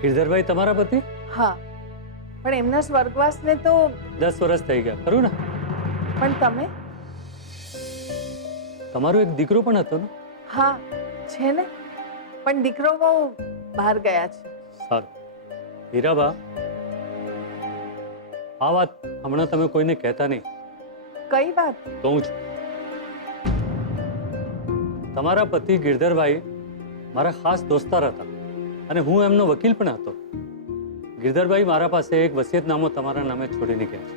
ગિરધરભાઈ તમારા પતિ? હા, પણ એમના સ્વર્ગવાસને તો 10 વર્ષ થઈ ગયા, ખરું ને? પણ તમે? તમારો એક દીકરો પણ હતો ને? હા, છે ને, પણ દીકરો બહુ બહાર ગયા છે. સારું. હીરાબા, આ વાત હમણાં તમે કોઈને કહેતા નહીં. કઈ વાત? કહું છું. તમારા પતિ ગિરધરભાઈ મારા ખાસ દોસ્તાર હતા અને હું એમનો વકીલ પણ હતો. ગિરધરભાઈ મારા પાસે એક વસિયતનામું તમારા નામે છોડીને ગયા છે.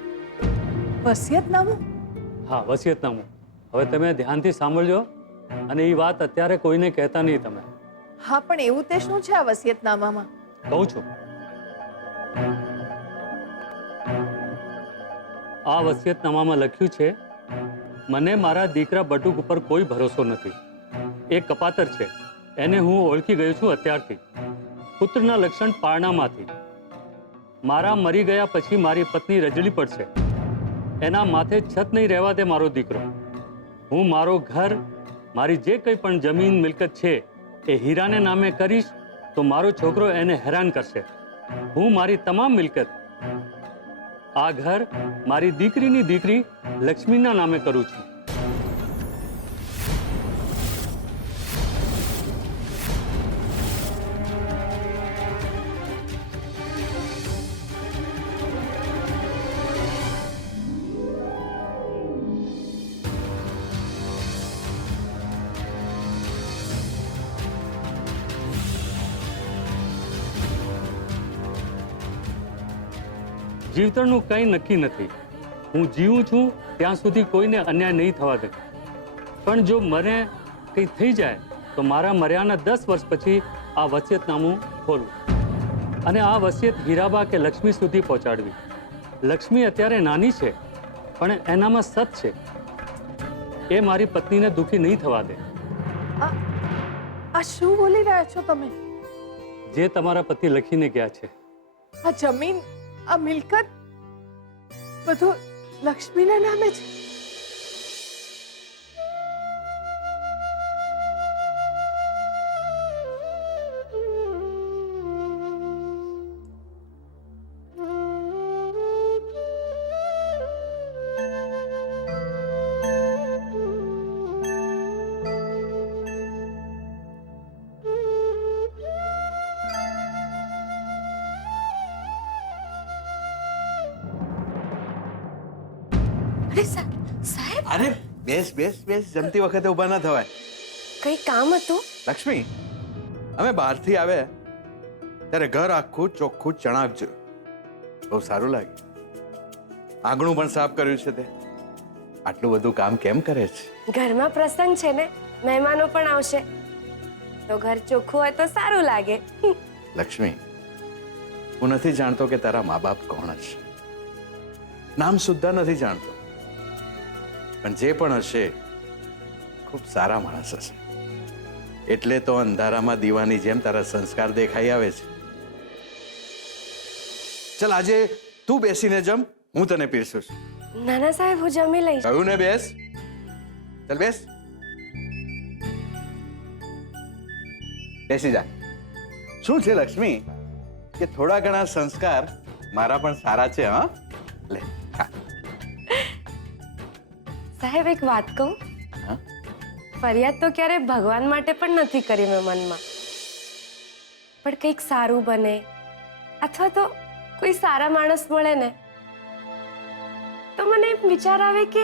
વસિયતનામું? હા, વસિયતનામું. હવે તમે ધ્યાનથી સાંભળજો અને એ વાત અત્યારે કોઈને કહેતા નહીં તમે. હા, પણ એવું તે શું છે આ વસિયતનામામાં? કહું છું. આ વસિયતનામામાં લખ્યું છે, મને મારા દીકરા બટુક ઉપર કોઈ ભરોસો નથી. એ કપાતર છે, એને હું ઓળખી ગયો છું અત્યારથી. પુત્રના લક્ષણ પારણામાંથી. મારા મરી ગયા પછી મારી પત્ની રજળી પડશે. એના માથે છત નહીં રહેવા દે મારો દીકરો. હું મારો ઘર, મારી જે કંઈ પણ જમીન મિલકત છે એ હીરાને નામે કરીશ તો મારો છોકરો એને હેરાન કરશે. હું મારી તમામ મિલકત, આ ઘર મારી દીકરીની દીકરી લક્ષ્મીના નામે કરું છું. જીવતરનું કંઈ નક્કી નથી. હું જીવું છું ત્યાં સુધી કોઈને અન્યાય નહીં થવા દે. પણ જો મને કંઈ થઈ જાય તો મારા મર્યાના 10 વર્ષ પછી આ વસિયતનામું ખોલવું અને આ વસિયત હીરાબા કે લક્ષ્મી સુધી પહોંચાડવી. લક્ષ્મી અત્યારે નાની છે પણ એનામાં સત છે. એ મારી પત્નીને દુઃખી નહીં થવા દે. આ શું બોલી રહ્યા છો તમે? જે તમારા પતિ લખીને ગયા છે. આ જમીન, આ મિલકત બધું લક્ષ્મીના નામે છે. સાહેબ, અરે બેસ બેસ બેસ, જમતી વખતે ઊભા ના થવાય. કઈ કામ હતું? લક્ષ્મી, અમે બહારથી આવ્યા ત્યારે ઘર આખું ચોખ્ખું ચણાવજો. બહુ સારું લાગે. આંગણું પણ સાફ કર્યું છે તે. આટલું બધું કામ કેમ કરે છે? ઘરમાં પ્રસંગ છે ને, મહેમાનો પણ આવશે તો ઘર ચોખ્ખું હોય તો સારું લાગે. લક્ષ્મી, હું નથી જાણતો કે તારા મા બાપ કોણ હશે. નામ સુદ્ધા નથી જાણતો, પણ જે પણ હશે ખૂબ સારા માણસ હશે. એટલે તો અંધારામાં દીવાની જેમ તારા સંસ્કાર દેખાઈ આવે છે. ચલ આજે તું બેસીને જમ, હું તને પીરસું છું. નાના સાહેબ, હું જમી લઈશ. કહ્યું ને બેસ. ચલ બેસ, બેસી જા. શું છે લક્ષ્મી કે થોડા ઘણા સંસ્કાર મારા પણ સારા છે. હા, લે ખા. સાહેબ, એક વાત કહું? હા? ફરિયાદ તો ક્યારે ભગવાન માટે પણ નથી કરી મેં મનમાં, પણ કંઈક સારું બને અથવા તો કોઈ સારા માણસ મળે ને તો મને એમ વિચાર આવે કે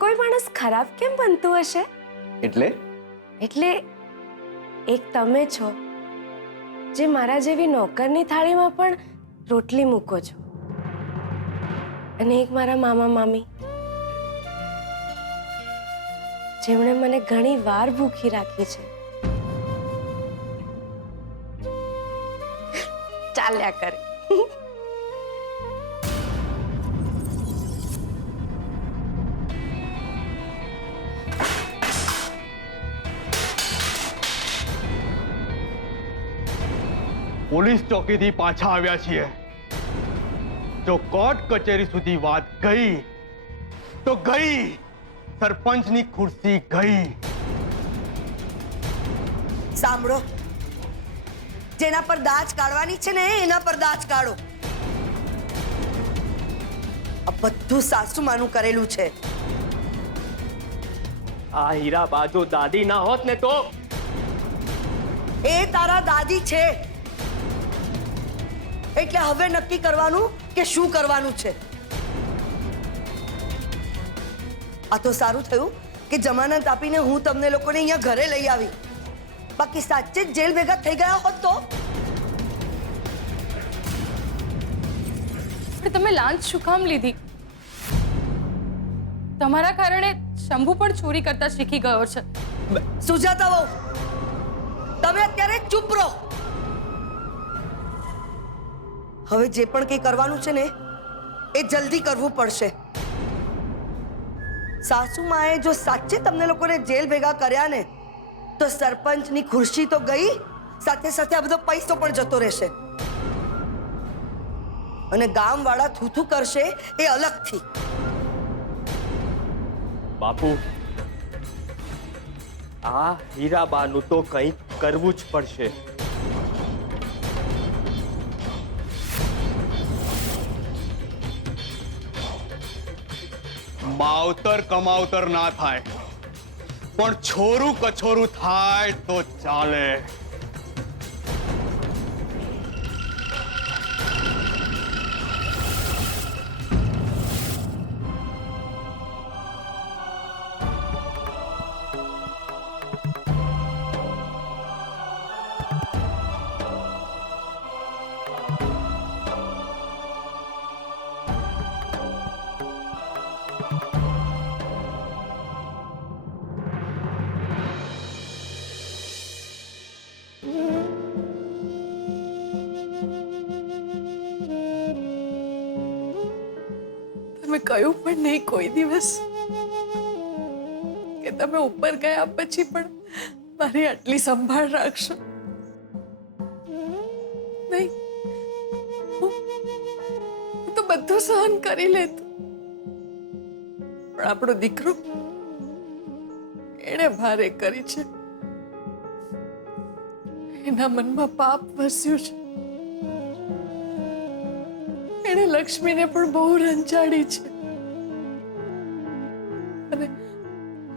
કોઈ માણસ ખરાબ કેમ બનતું હશે. એટલે એક તમે છો જે મારા જેવી નોકરની થાળીમાં પણ રોટલી મૂકો છો, અને એક મારા મામા મામી જેમણે મને ઘણી વાર ભૂખી રાખી છે. ચાલ્યા કરે. પોલીસ ચોકીથી પાછા આવ્યા છીએ. જો કોર્ટ કચેરી સુધી વાત ગઈ તો ગઈ, સરપંચની ખુરશી ગઈ. સાંભળો, જેના પર દાજ કાઢવાની છે ને એના પર દાજ કાઢો. આ બધું સાસુમાનું કરેલું છે. આ હીરા બાજુ દાદી ના હોત ને તો એ તારા દાદી છે એટલે હવે નક્કી કરવાનું કે શું કરવાનું છે. આ તો સારું થયું કે જમાનત આપીને હું તમને લોકોને અહીંયા ઘરે લઈ આવી, બાકી સાચે જ જેલ ભેગા થઈ ગયા હોત તો. પણ તમે લાંચ શું કામ લીધી? તમારા કારણે શંભુ પણ ચોરી કરતા શીખી ગયો છે. સુજાતા વહુ, તમે અત્યારે ચૂપ રહો. હવે જે પણ કંઈ કરવાનું છે ને એ જલ્દી કરવું પડશે. સાસુમાએ જો સાચે તમને લોકોને જેલ ભેગા કર્યા ને તો સરપંચની ખુરશી તો ગઈ, સાથે સાથે આ બધો પૈસો પણ જતો રહેશે. અને ગામવાળા થૂથું કરશે એ અલગથી. બાપુ, આ હીરાબાનું તો કંઈક કરવું જ પડશે. માવતર કમાવતર ના થાય, પણ છોરું કછોરું થાય તો ચાલે. તમે કહ્યું પણ નહીં કોઈ દિવસ કે તમે ઉપર ગયા પછી પણ મારી આટલી સંભાળ રાખશો. નહીં, હું તો બધું સહન કરી લેતું, પણ આપણો દીકરો એણે ભારે કરી છે. એના મનમાં પાપ વસ્યું છે. એણે લક્ષ્મીને પણ બહુ રંજાડી છે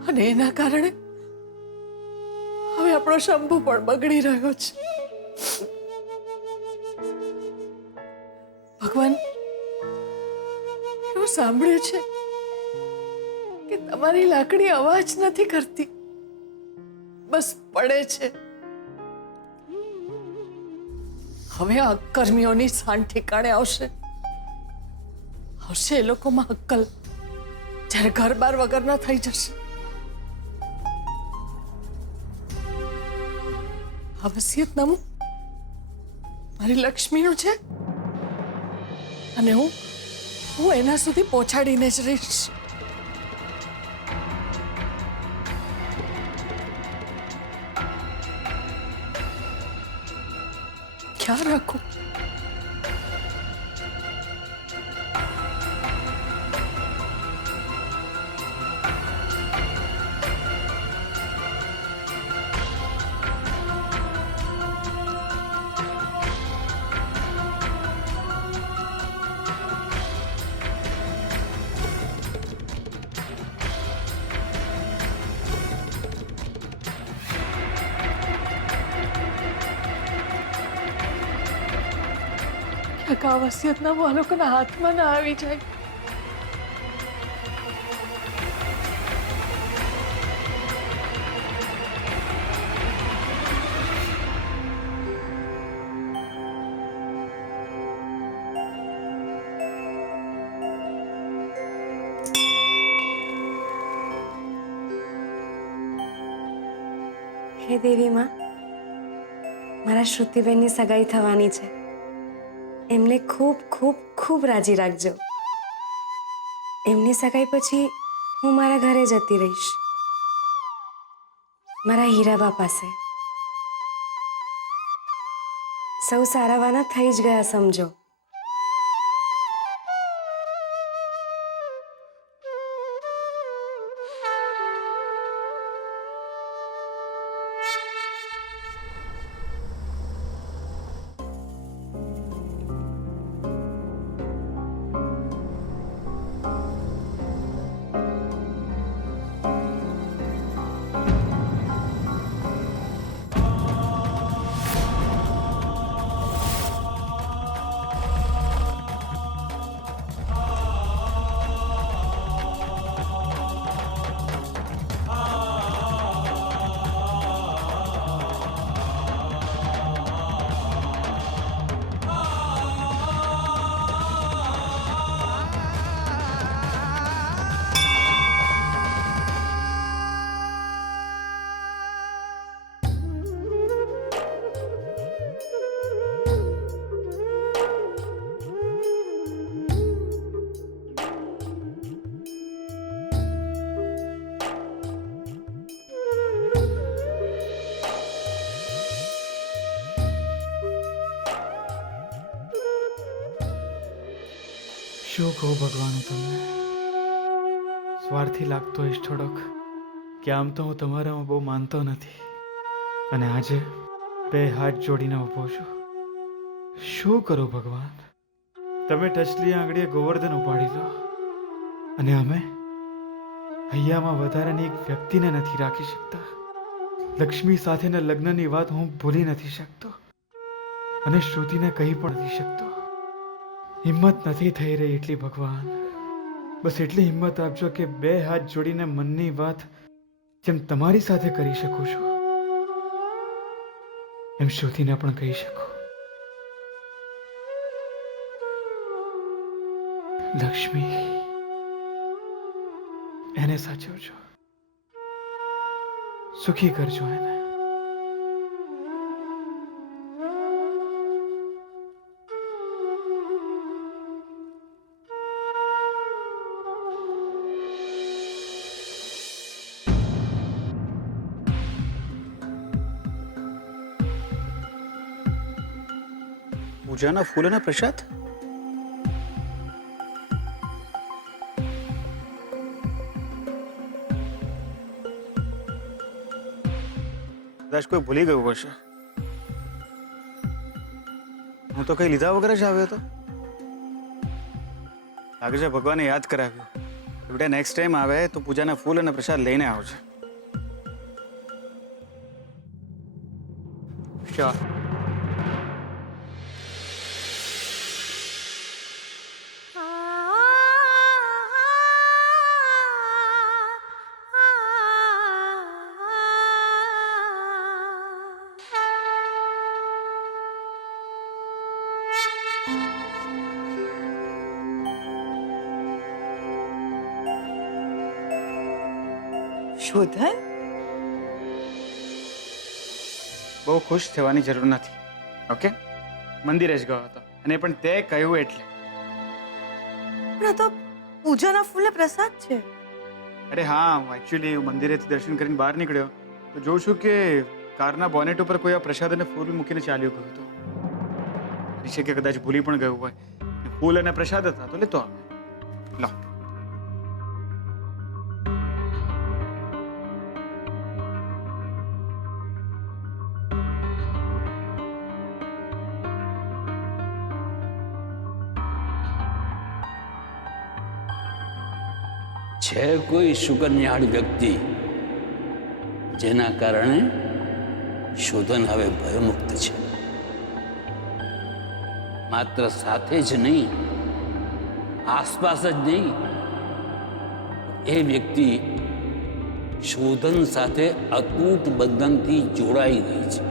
અને એના કારણે હવે આપણો શંભુ પણ બગડી રહ્યો છે. ભગવાન, એવું સાંભળ્યું છે કે તમારી લાકડી અવાજ નથી કરતી, બસ પડે છે. હવે આ કર્મીઓની સાંઠ ઠેકાણે આવશે એ લોકોમાં અક્કલ, જ્યારે ઘર બાર વગરના થઈ જશે. આ વસિયતનામું મારી લક્ષ્મીનું છે અને હું એના સુધી પહોંચાડીને જ રહીશ. ખ્યાલ રાખો. આ વસિયતનામું આ લોકોના હાથમાં ના આવી જાય. હે દેવી માં, મારા શ્રુતિબેનની સગાઈ થવાની છે. એમને ખૂબ ખૂબ ખૂબ રાજી રાખજો. એમની સગાઈ પછી હું મારા ઘરે જતી રહીશ, મારા હીરાબા પાસે. સૌ સારાવાના થઈ જ ગયા સમજો. શું કહું ભગવાન હું તમને સ્વાર્થી લાગતો હોઈશ થોડોક કે આમ તો હું તમારામાં બહુ માનતો નથી અને આજે બે હાથ જોડીને ઊભો છું. શું કરું ભગવાન? તમે ટચલી આંગળીએ ગોવર્ધન ઉપાડી લો અને અમે હૈયામાં વધારાની એક વ્યક્તિને નથી રાખી શકતા. લક્ષ્મી સાથેના લગ્નની વાત હું ભૂલી નથી શકતો અને શ્રુતિને કહી પણ નથી શકતો. હિંમત નથી થઈ રહી એટલી ભગવાન. બસ એટલી હિંમત આપજો કે બે હાથ જોડીને મનની વાત જેમ તમારી સાથે કરી શકું છું એમ શ્રુતિને પણ કહી શકું. લક્ષ્મી, એને સાચવજો, સુખી કરજો એને. પૂજાના ફૂલ અને પ્રસાદ? કદાચ કોઈ ભૂલી ગયું હશે. હું તો કઈ લીધા વગર જ આવ્યો હતો. લાગે છે ભગવાને યાદ કરાવ્યું. બેટા નેક્સ્ટ ટાઈમ આવે તો પૂજાના ફૂલ અને પ્રસાદ લઈને આવજે. શ્યોર. શોધન, બહુ ખુશ થવાની જરૂર નથી. ઓકે, મંદિરે જ ગયો હતો અને પણ તે કહ્યું એટલે. પણ આ તો પૂજાના ફૂલને પ્રસાદ છે. અરે હા, હું એકચ્યુઅલી મંદિરેથી દર્શન કરીને બહાર નીકળ્યો તો જોઉં છું કે કારના બોનેટ ઉપર કોઈ આ પ્રસાદ અને ફૂલ મૂકીને ચાલ્યો ગયો હતો. છે કે કદાચ ભૂલી પણ ગયું હોય. ફૂલ અને પ્રસાદ હતા તો લેતો આવે. લો. છે કોઈ સુકન્યાળ વ્યક્તિ જેના કારણે શોધન હવે ભયમુક્ત છે. માત્ર સાથે જ નહીં, આસપાસ જ નહીં, એ વ્યક્તિ શોધન સાથે અતૂટ બંધનથી જોડાઈ ગઈ છે.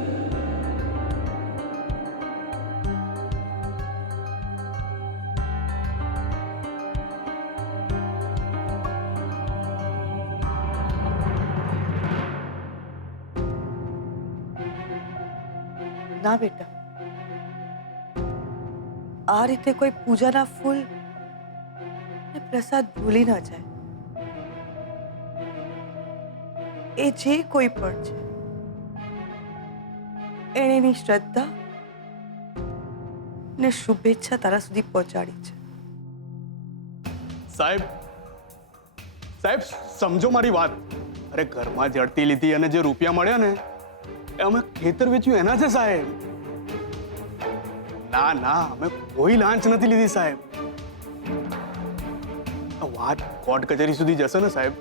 ના બેટા, આ રીતે કોઈ પૂજાના ફૂલ ને પ્રસાદ ભૂલી ના જાય. એ જે કોઈ પણ છે એણે એની શ્રદ્ધા ને શુભેચ્છા તારા સુધી પહોંચાડી છે. સાહેબ, સાહેબ સમજો મારી વાત. અરે ઘરમાં જડતી લીધી અને જે રૂપિયા મળ્યા ને એ અમે ખેતર વેચ્યું એના છે સાહેબ. ના ના, અમે કોઈ લાંચ નથી લીધી સાહેબ. આ વાત કોર્ટ કચેરી સુધી જશે ને સાહેબ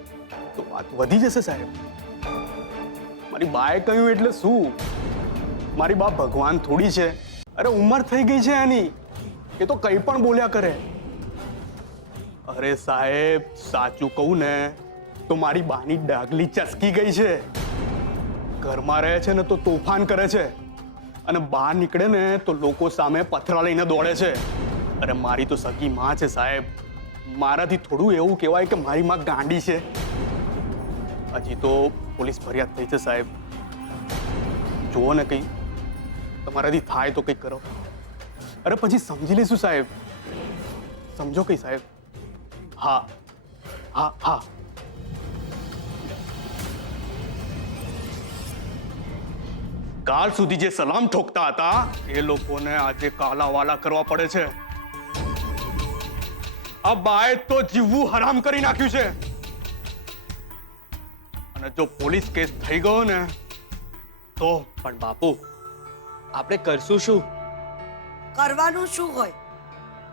તો વાત વધી જશે સાહેબ. મારી બાએ કહ્યું એટલે શું? મારી બા ભગવાન થોડી છે? અરે ઉંમર થઈ ગઈ છે એની, એ તો કંઈ પણ બોલ્યા કરે. અરે સાહેબ સાચું કહું ને તો મારી બાની ડાગલી ચસકી ગઈ છે. ઘરમાં રહે છે ને તો તોફાન કરે છે અને બહાર નીકળે ને તો લોકો સામે પથરા લઈને દોડે છે. અરે મારી તો સગી માં છે સાહેબ. મારાથી થોડું એવું કહેવાય કે મારી માં ગાંડી છે. હજી તો પોલીસ ફરિયાદ થઈ છે સાહેબ. જુઓ ને કંઈ તમારાથી થાય તો કંઈક કરો. અરે પછી સમજી લઈશું સાહેબ. સમજો કંઈ સાહેબ. હા હા હા. કાલ સુધી જે સલામ ઠોકતા હતા એ લોકોને આજે કાલાવાલા કરવા પડે છે. આ બાએ તો જીવવું હરામ કરી નાખ્યું છે. અને જો પોલીસ કેસ થઈ ગયો ને તો પણ બાપુ આપણે કરશું શું? કરવાનું શું હોય?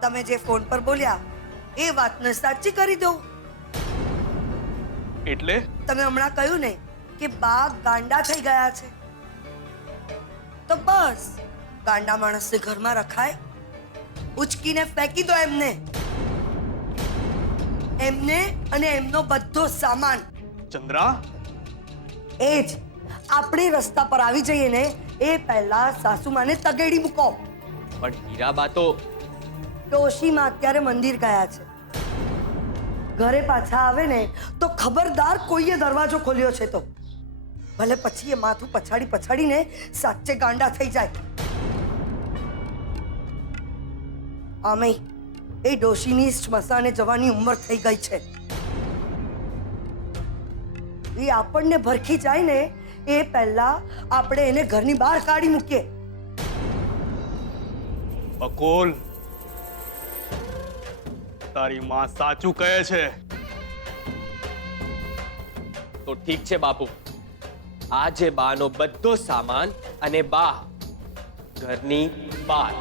તમે જે ફોન પર બોલ્યા એ વાતને સાચી કરી દો. એટલે તમે હમણાં કહ્યું ને કે બા ગાંડા થઈ ગયા છે, તો બસ ગાંડા માણસને ઘરમાં રખાય? ઉચકીને ફેંકી દો એમને અને એમનો બધો સામાન. ચંદ્રા, એ જ આપણે રસ્તા પર આવી જઈએ ને એ પહેલા સાસુમાને તગેડી મૂકો. પણ હીરાબા તો ડોશીમાં અત્યારે મંદિર ગયા છે. ઘરે પાછા આવે ને તો ખબરદાર કોઈએ દરવાજો ખોલ્યો છે તો ભલે પછી એ માથું પછાડીને સાચે ગાંડા થઈ જાય. આમે એ ડોશીની સ્મશાને જવાની ઉંમર થઈ ગઈ છે. એ આપણને ભરખી જાય ને એ પહેલા આપણે એને ઘરની બહાર કાઢી મૂકીએ. બકુલ, તારી માં સાચું કહે છે. તો ઠીક છે બાપુ, આજે બાનો બધો સામાન અને બા ઘરની બહાર.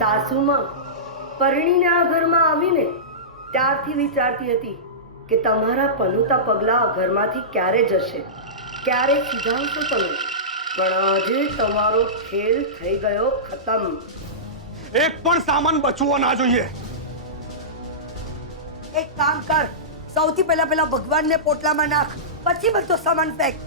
સાસુમાં પરણીને આ ઘરમાં આવીને ત્યારથી વિચારતી હતી કે તમારા પનોતા પગલા આ ઘરમાંથી ક્યારે જશે, ક્યારે સીધાવશો તમે. પણ આજે તમારો ખેલ થઈ ગયો ખતમ. એક પણ સામાન બચવો ના જોઈએ. એક કામ કર, સૌથી પહેલા ભગવાનને પોટલામાં નાખ, પછી બધો સામાન ફેંક.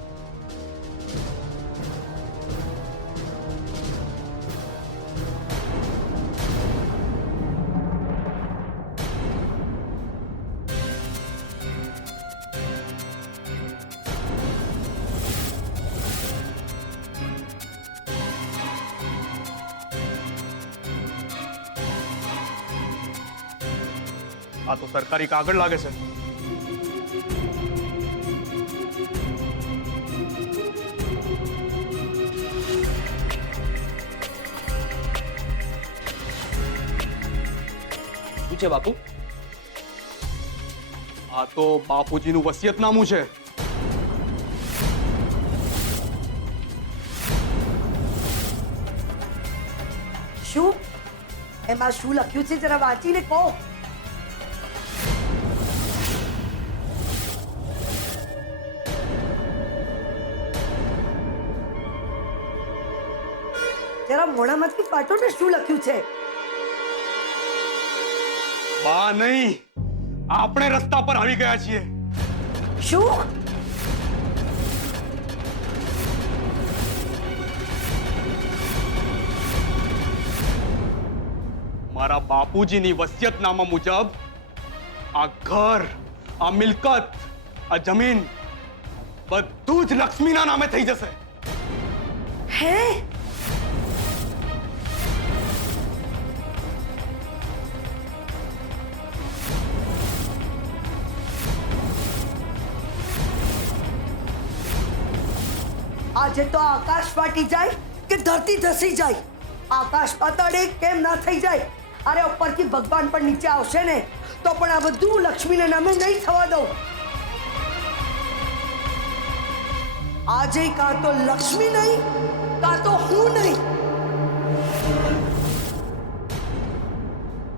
આ તો સરકારી કાગળ લાગે છે. શું છે બાપુ? આ તો બાપુજીનું વસિયતનામું છે. શું એમાં શું લખ્યું છે જરા વાંચીને કહો. જરા મોઢામાંથી પાટો ને શું લખ્યું છે? બા નહીં, આપણે રસ્તા પર આવી ગયા છીએ. શું? મારા બાપુજીની વસિયતનામા મુજબ આ ઘર, આ મિલકત, આ જમીન બધું જ લક્ષ્મીના નામે થઈ જશે. હે? આજે તો આકાશ ફાટી જાય કે ધરતી ધસી જાય, આકાશ પાતાળ એક કેમ ના થઈ જાય. અરે ઉપરથી ભગવાન પણ નીચે આવશે ને તો પણ આ બધું લક્ષ્મીના નામે નહીં થવા દઉં. આજે કાં તો લક્ષ્મી નહીં કાં તો